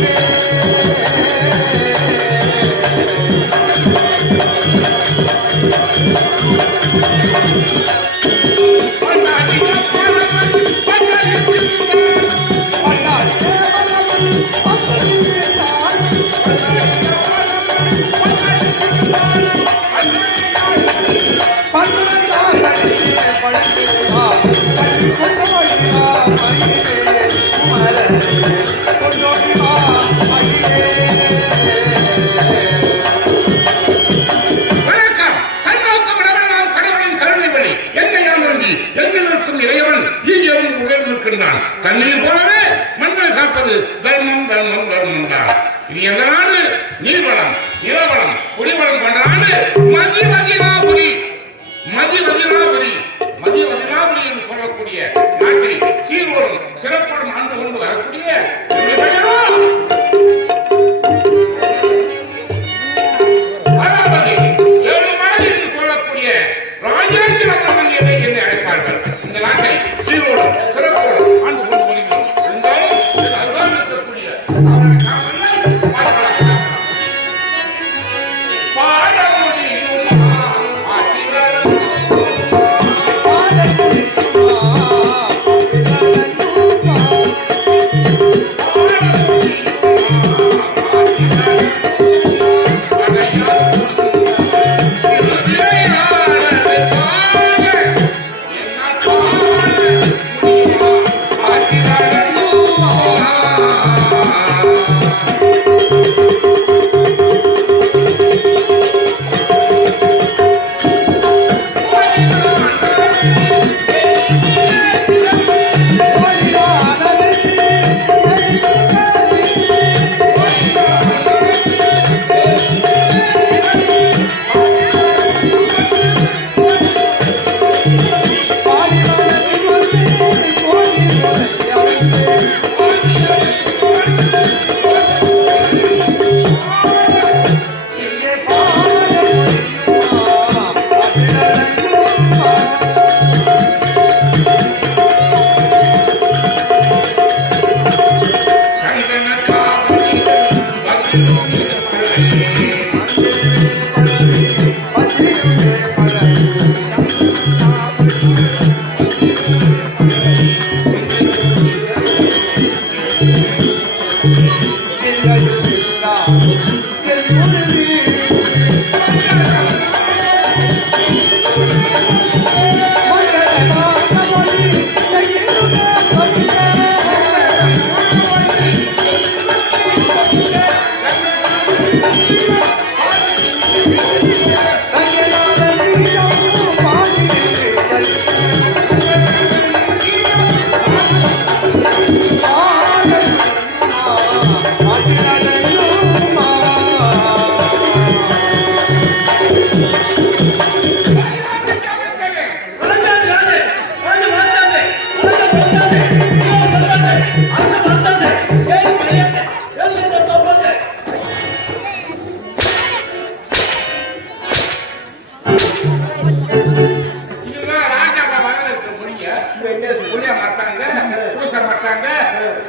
Música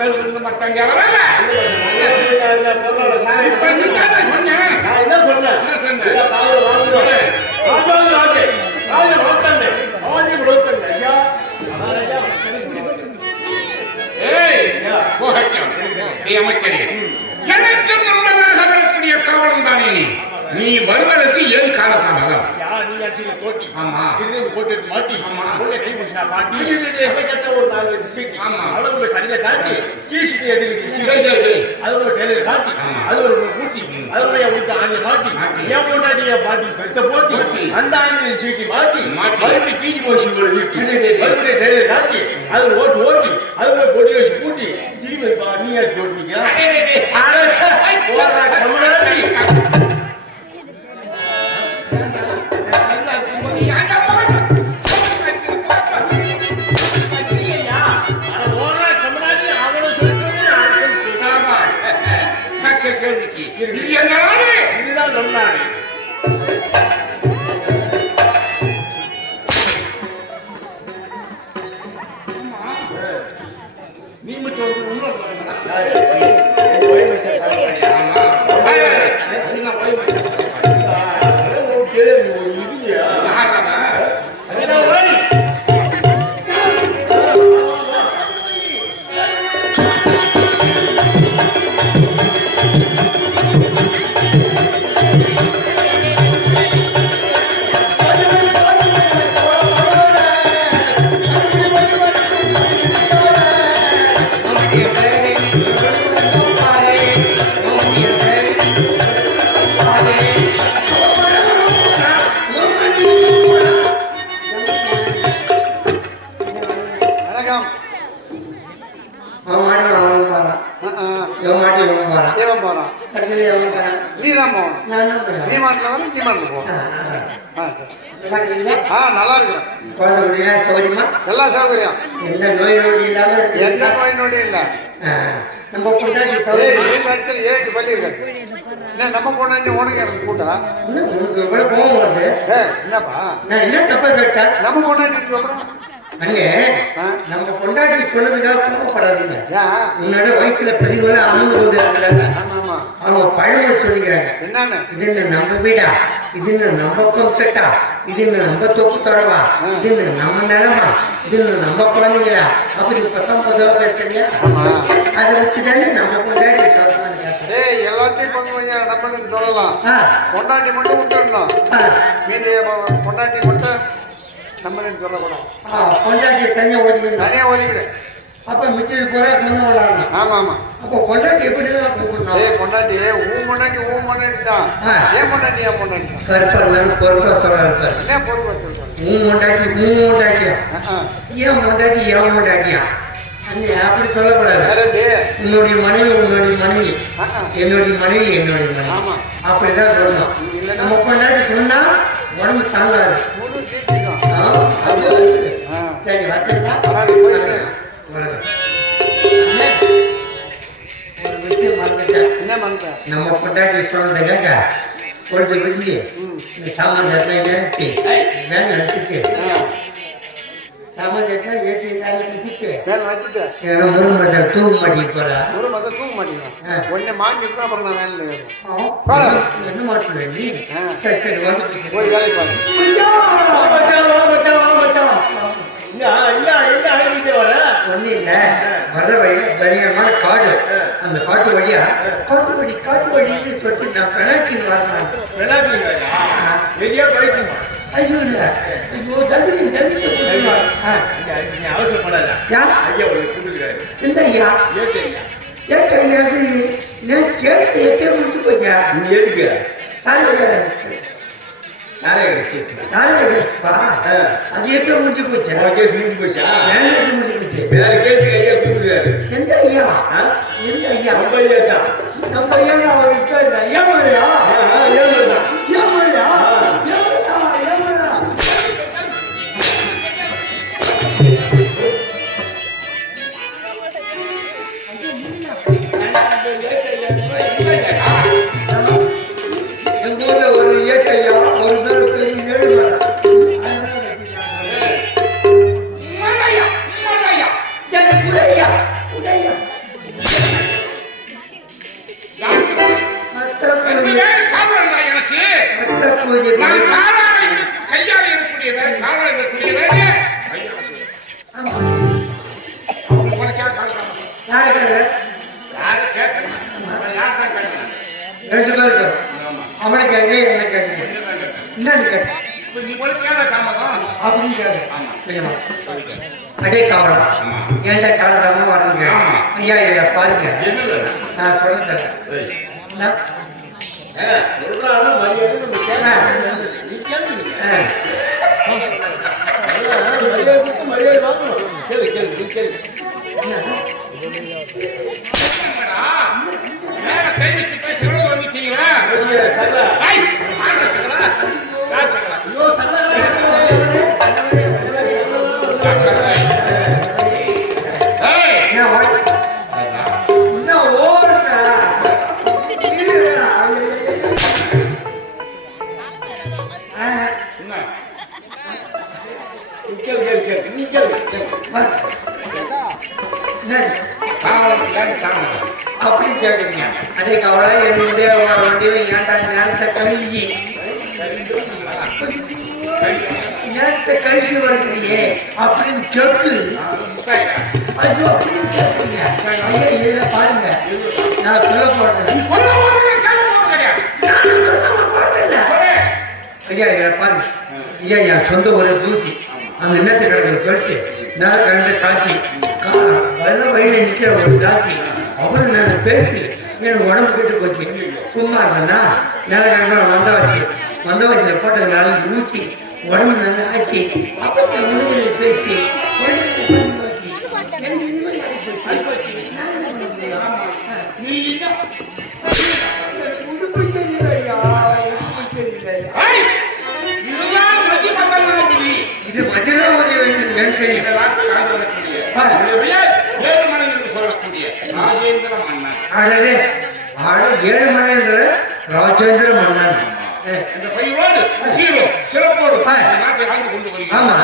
மேல் விழுந்து பார்த்தாங்க வரல சொன்னேன்? நான் என்ன சொன்னேன்? எனக்கும் நம்மளுடைய கவனம் தானே நீ. வருவதற்கு ஏன் காலத்தாமதம் கட்சியில போட்டி திருநெல்வேலி போட்டு எடுத்து மாட்டி. உள்ள கை முடிச்சா பாட்டி. கேட்ட ஒரு நாலு சீட் அது உள்ள கடையில காட்டி கீழ்ச்சி எடுத்து அது உள்ள டெய்லர் காட்டி அது ஒரு கூட்டி அது உள்ள உங்களுக்கு ஆணைய மாட்டி. என் பொண்டாட்டிய பாட்டி பெருத்த போட்டி. அந்த ஆணைய சீட்டி மாட்டி. மறுபடி கீழ்ச்சி போச்சு ஒரு மறுபடியும் டெய்லர் காட்டி அது ஓட்டு ஓட்டி அது உள்ள கொடி வச்சு கூட்டி திரும்பி நீங்க ஓட்டுனீங்க ஆ நல்லா இருக்கிறேன். குழந்தை குடினா சௌரியமா எல்லா சௌகரியம். எந்த நோய் நொடி இருக்கு. எந்த நோய் இல்லை. ஆ, நம்ம கொண்டாடி இடத்துல ஏழு பள்ளி இருக்கு. என்ன நம்ம கொண்டாடி உனக்கு எனக்கு கூட்டா? உனக்கு எவ்வளவு கோவம் வருது? என்னப்பா? நான் என்ன தப்பா கேட்டேன் நம்ம கொண்டாடி அண்ணே ஆ? நம்ம கொண்டாடி சொன்னதுக்காக கோவப்படாதீங்க உன்னோட வயசுல பெரியவங்க அமர்ந்து கொண்டு இருக்கிறாங்க அவங்க பழமொழி சொல்லிக்கிறாங்க என்னன்னு? இது என்ன நம்ம வீடா? இது என்ன நம்ம பங்கட்டா இது என்ன நம்ம தொப்பு தொடவா இது என்ன நம்ம நிலமா? இது என்ன நம்ம குழந்தைங்களா? அப்படி பத்தொன்பது ரூபா பேசுறியா? அதை வச்சுதானே நம்ம கொண்டாடி. ஏய் எல்லாத்தையும் பங்கு வையா நம்மதுன்னு சொல்லலாம். கொண்டாட்டி மட்டும் விட்டுடணும் மீதி கொண்டாட்டி மட்டும் நம்மதுன்னு சொல்லக்கூடாது. ஆ, கொண்டாடி தனியா ஓடிக்கணும் தனியா ஒதுக்கிடு அப்ப மிச்சது ஆமா ஆமா அப்போ கூப்பிடணும் பொண்டாட்டி ஊன் பொண்டாட்டி ஊன் பொண்டாட்டி தான். ஆ. ஏன் பொண்டாட்டி ஏன் பொண்டாட்டி? தான் கருப்பர் வேணும் பொறுப்பா சொல்ல இருப்பார். என்ன பொறுப்பு. ஏன் ஏன் அப்படி சொல்லக்கூடாது? உன்னுடைய மனைவி உன்னுடைய மனைவி. என்னுடைய மனைவி என்னுடைய மனைவி. ஆமா. அப்படிதான் சொல்லணும். பொழுது விடிஞ்சு இந்த சாமான் எல்லாம் ஏற்றி வேன் எடுத்துட்டு சாமான் எல்லாம் ஏற்றி வேலை வச்சுட்டு வேலை வச்சுட்டு. தூக்க போறா. அப்புறம் நான் வேலையில் ஏறுவேன். என்ன மாட்டுற நீ? ஆ. சரி சரி வந்து போய் வேலைக்கு பாரு வர? இல்லை வர்ற வழியில பயங்கரமான காடு அந்த காட்டு வழியா காட்டு வழி காட்டு வழின்னு சொல்லிட்டு நான் பிழைக்கின்னு வரணும்? வெளியே படிக்குமா? ஐயோ இல்லை ஐயோ தகுதி தகுதி அவசரப்படாத. ஐயா. இந்த ஐயா. ஏட்ட ஐயா அது நான் கேஸ் எட்டே முடிச்சு போச்சா நீ எதுக்கு? சாலை சாலை கேஸ்ப்பா. அது எட்டே முடிச்சு போச்சா கேஸ் முடிஞ்சு போச்சா? என் கேஸ் முடிச்சு போச்சு வேற கேஸுக்கு ஐயா கொடுக்குறாரு. எந்த ஐயா? எந்த ஐயா நம்ம ஐயா தான். நம்ம ஐயா அவர் இருக்காரு ஐயா ஐயா என்னன்னு கேட்டேன்? அப்படின்னு கேட்டேன் தெரியுமா? அடே காவலா ஏன்டா காலதாம வரணுங்க ஆமா. ஐயா இதில் பாருங்க? நான் சொல்ல தரேன். ஏய், 그래 그래 நேரத்தை கழிச்சு வருகிறியே அப்படின்னு கேட்டு முத்தாயிடா. ஐயோ அப்படின்னு கேட்பீங்க ஐயா இதுல பாருங்க. நான் சொல்ல போறது. ஐயா இதை பாருங்க. ஐயா என் சொந்த ஒரு தூசி அந்த இன்னத்து கிடக்கு சொல்லிட்டு நான் கண்ட காசி. வர வழியில நிற்கிற ஒரு காசி. அவரு நான் பேசி எனக்கு உடம்பு கெட்டு போச்சு. சும்மா இருந்தேன்னா நேர கணக்கில் வந்த வயசுல போட்டதுனால ஊசி உடம்பு நல்லா ஆச்சு அப்போ உடம்புல பேச்சு? நீ என்ன? உடுப்பு தெரியலையா உடுப்பு தெரியலையா. இது என்று சொல்லக்கூடிய ராஜேந்திர மன்னன். ஏழு ராஜேந்திர மன்னன். இந்த பையோடு சிறப்போடு நாட்டை ஆண்டு கொண்டு ஆமா.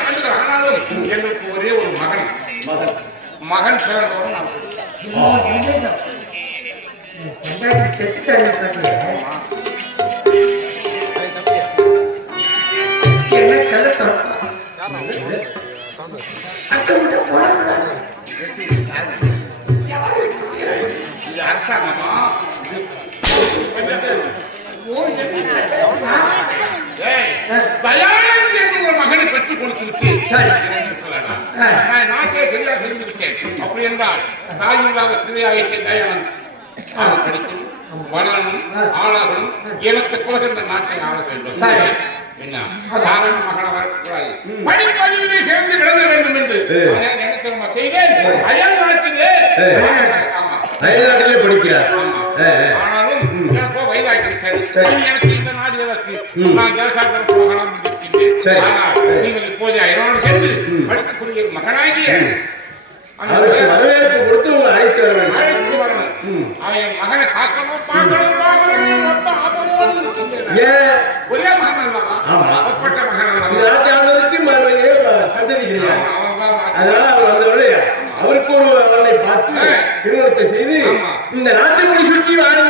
ஆண்டுகள் ஆனாலும் எங்களுக்கு ஒரே ஒரு மகன். மகன். மகன் பிறந்தவன் நான் என்ன கதை இது அரசாங்கமா ஏய், தயானந்த் மகனை பெற்றுக் கொடுத்து விட்டு சரி. சரியாக தெரிந்து விட்டேன் அப்படி என்றால் தாய் இல்லாத வளரணும் ஆளாகணும் எனக்கு இந்த நாட்டை ஆள வேண்டும் என்ன சாதாரண மகனாக வரக்கூடாது படிப்பறிவினை சேர்ந்து விளங்க வேண்டும் என்று என்ன தெரியுமா செய்தேன் அயல் நாட்டிலே அயல்நாட்டிலே படிக்கிறார். ஆனாலும் எனக்கோ வயதாகி விட்டது. எனக்கு இந்த நாடு எதற்கு? நான் தேசாந்திரம் போகலாம் நீங்கள் இப்போது ஐரோடு சென்று படிக்கக்கூடிய மகனாகிய வரவேற்பு கொடுத்து உங்களை அழைத்து வர வேண்டும். அழைத்து வரணும். அவன் மகனை காக்கணும், பார்க்கணும், பார்க்கணும். ஏன் ஒரே மகன் அல்லவா? ஒப்பற்ற மகன் அல்லவா? சந்ததி கிடையாது அதனால அவர் வந்தவரை அவருக்கு ஒரு அவனை பார்த்து ஆ. திருமணத்தை செய்து. இந்த நாட்டை முடி சுற்றி வாழணும்